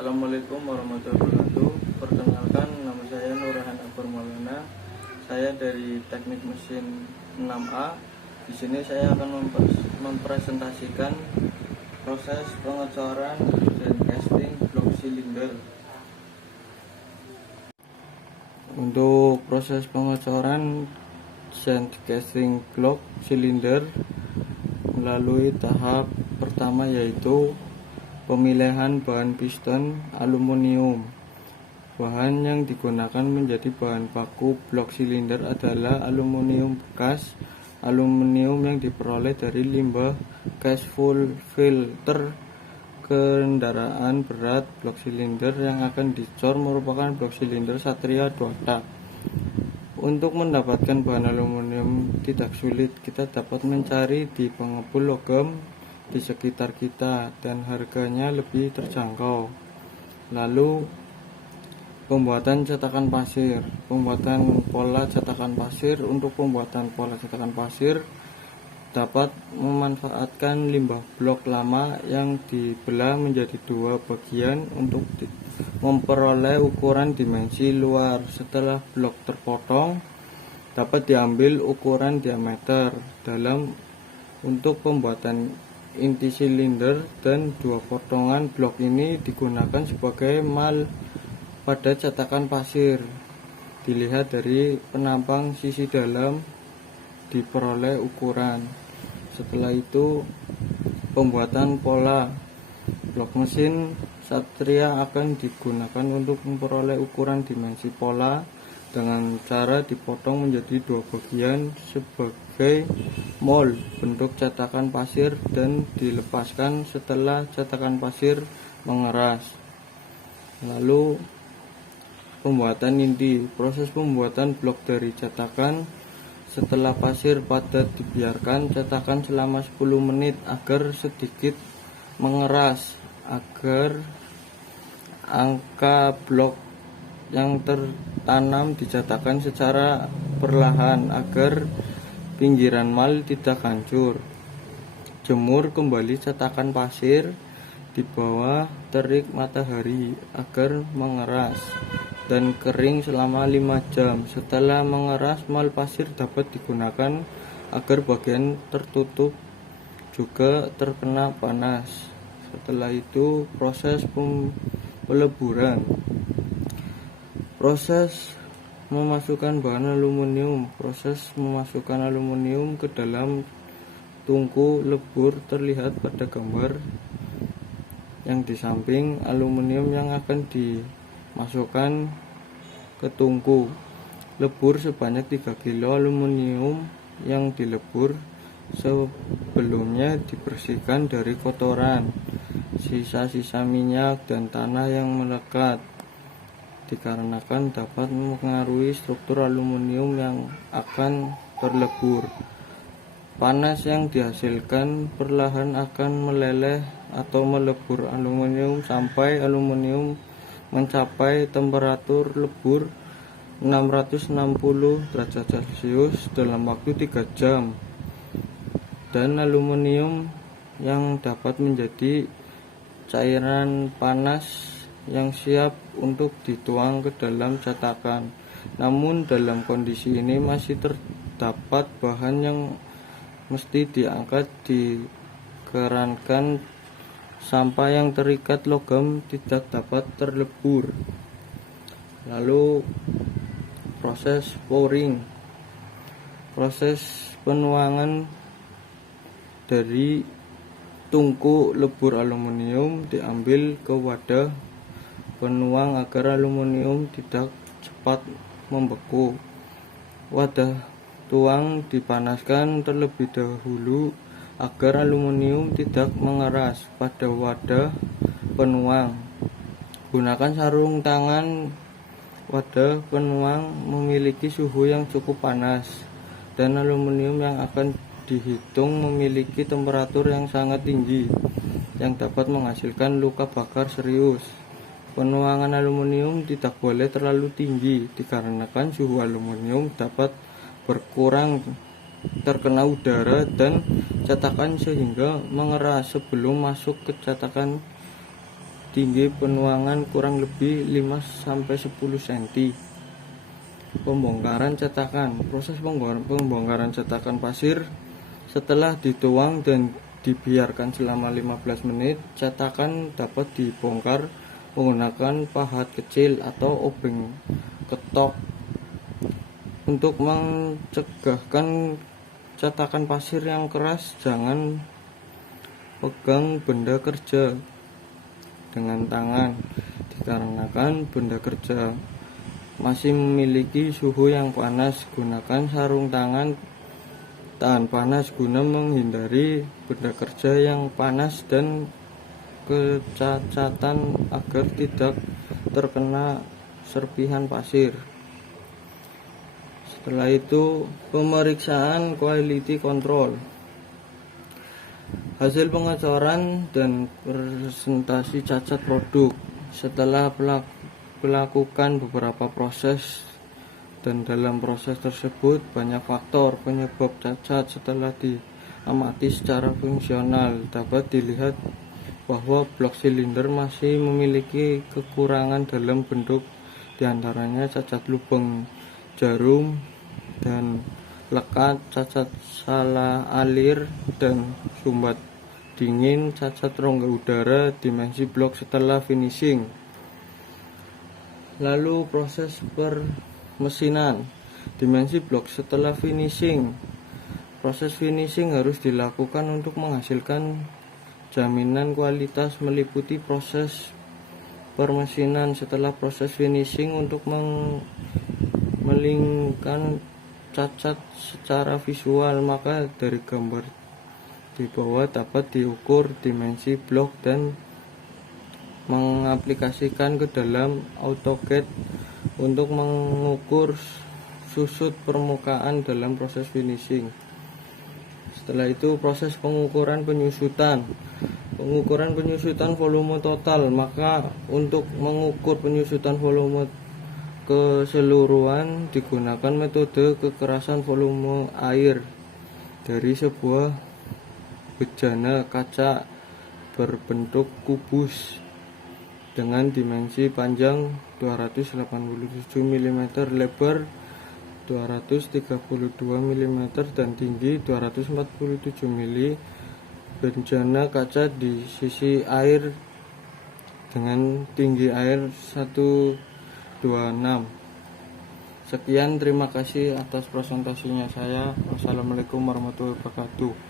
Assalamualaikum warahmatullahi wabarakatuh. Perkenalkan, nama saya Nurhan Akbar Maulana. Saya dari Teknik Mesin 6A. Di sini saya akan mempresentasikan proses pengecoran dan casting blok silinder. Untuk proses pengecoran sand casting blok silinder melalui tahap pertama, yaitu pemilihan bahan piston aluminium. Bahan yang digunakan menjadi bahan baku blok silinder adalah aluminium bekas, aluminium yang diperoleh dari limbah gas full filter kendaraan berat. Blok silinder yang akan dicor merupakan blok silinder Satria 2 tak. Untuk mendapatkan bahan aluminium tidak sulit, kita dapat mencari di pengepul logam di sekitar kita dan harganya lebih terjangkau. Lalu pembuatan cetakan pasir, pembuatan pola cetakan pasir. Untuk pembuatan pola cetakan pasir dapat memanfaatkan limbah blok lama yang dibelah menjadi 2 bagian untuk memperoleh ukuran dimensi luar. Setelah blok terpotong, dapat diambil ukuran diameter dalam. Untuk pembuatan inti silinder dan 2 potongan blok ini digunakan sebagai mal pada cetakan pasir. Dilihat dari penampang sisi dalam, diperoleh ukuran. Setelah itu pembuatan pola. Blok mesin Satria akan digunakan untuk memperoleh ukuran dimensi pola dengan cara dipotong menjadi 2 bagian sebagai mold bentuk cetakan pasir dan dilepaskan setelah cetakan pasir mengeras. Lalu pembuatan inti. Proses pembuatan blok dari cetakan. Setelah pasir padat dibiarkan cetakan selama 10 menit agar sedikit mengeras, agar angka blok yang tertanam dicetakan secara perlahan agar pinggiran mal tidak hancur. Jemur kembali cetakan pasir di bawah terik matahari agar mengeras dan kering selama 5 jam. Setelah mengeras, mal pasir dapat digunakan agar bagian tertutup juga terkena panas. Setelah itu proses peleburan. Proses memasukkan bahan aluminium. Proses memasukkan aluminium ke dalam tungku lebur terlihat pada gambar yang di samping. Aluminium yang akan dimasukkan ke tungku lebur sebanyak 3 kilo aluminium yang dilebur sebelumnya dibersihkan dari kotoran, sisa-sisa minyak dan tanah yang melekat, dikarenakan dapat mempengaruhi struktur aluminium yang akan terlebur. Panas yang dihasilkan perlahan akan meleleh atau melebur aluminium sampai aluminium mencapai temperatur lebur 660 derajat Celcius dalam waktu 3 jam. Dan aluminium yang dapat menjadi cairan panas yang siap untuk dituang ke dalam cetakan. Namun dalam kondisi ini masih terdapat bahan yang mesti diangkat dikarenakan sampah yang terikat logam tidak dapat terlebur. Lalu proses pouring. Proses penuangan dari tungku lebur aluminium diambil ke wadah penuang agar aluminium tidak cepat membeku. Wadah tuang dipanaskan terlebih dahulu agar aluminium tidak mengeras pada wadah penuang. Gunakan sarung tangan. Wadah penuang memiliki suhu yang cukup panas dan aluminium yang akan dihitung memiliki temperatur yang sangat tinggi yang dapat menghasilkan luka bakar serius. Penuangan aluminium tidak boleh terlalu tinggi dikarenakan suhu aluminium dapat berkurang terkena udara dan cetakan sehingga mengeras sebelum masuk ke cetakan tinggi penuangan kurang lebih 5-10 cm. Pembongkaran cetakan. Proses pembongkaran cetakan pasir setelah dituang dan dibiarkan selama 15 menit, cetakan dapat dibongkar menggunakan pahat kecil atau obeng ketok. Untuk mencegahkan cetakan pasir yang keras, jangan pegang benda kerja dengan tangan, dikarenakan benda kerja masih memiliki suhu yang panas. Gunakan sarung tangan tahan panas guna menghindari benda kerja yang panas dan kecacatan agar tidak terkena serpihan pasir. Setelah itu, pemeriksaan quality control. Hasil pengecoran dan presentasi cacat produk. Setelah melakukan beberapa proses, dan dalam proses tersebut banyak faktor penyebab cacat. Setelah diamati secara fungsional, dapat dilihat bahwa blok silinder masih memiliki kekurangan dalam bentuk, diantaranya cacat lubang jarum dan lekat, cacat salah alir dan sumbat dingin, cacat rongga udara, dimensi blok setelah finishing. Lalu proses permesinan. Dimensi blok setelah finishing. Proses finishing harus dilakukan untuk menghasilkan jaminan kualitas, meliputi proses permesinan. Setelah proses finishing, untuk melingkan cacat secara visual, maka dari gambar di bawah dapat diukur dimensi blok dan mengaplikasikan ke dalam AutoCAD untuk mengukur susut permukaan dalam proses finishing. Setelah itu, proses pengukuran penyusutan. Pengukuran penyusutan volume total. Maka untuk mengukur penyusutan volume keseluruhan digunakan metode kekerasan volume air dari sebuah bejana kaca berbentuk kubus dengan dimensi panjang 287 mm, lebar 232 mm dan tinggi 247 mm. Bejana kaca di sisi air dengan tinggi air 126. Sekian, terima kasih atas presentasinya saya. Wassalamualaikum warahmatullahi wabarakatuh.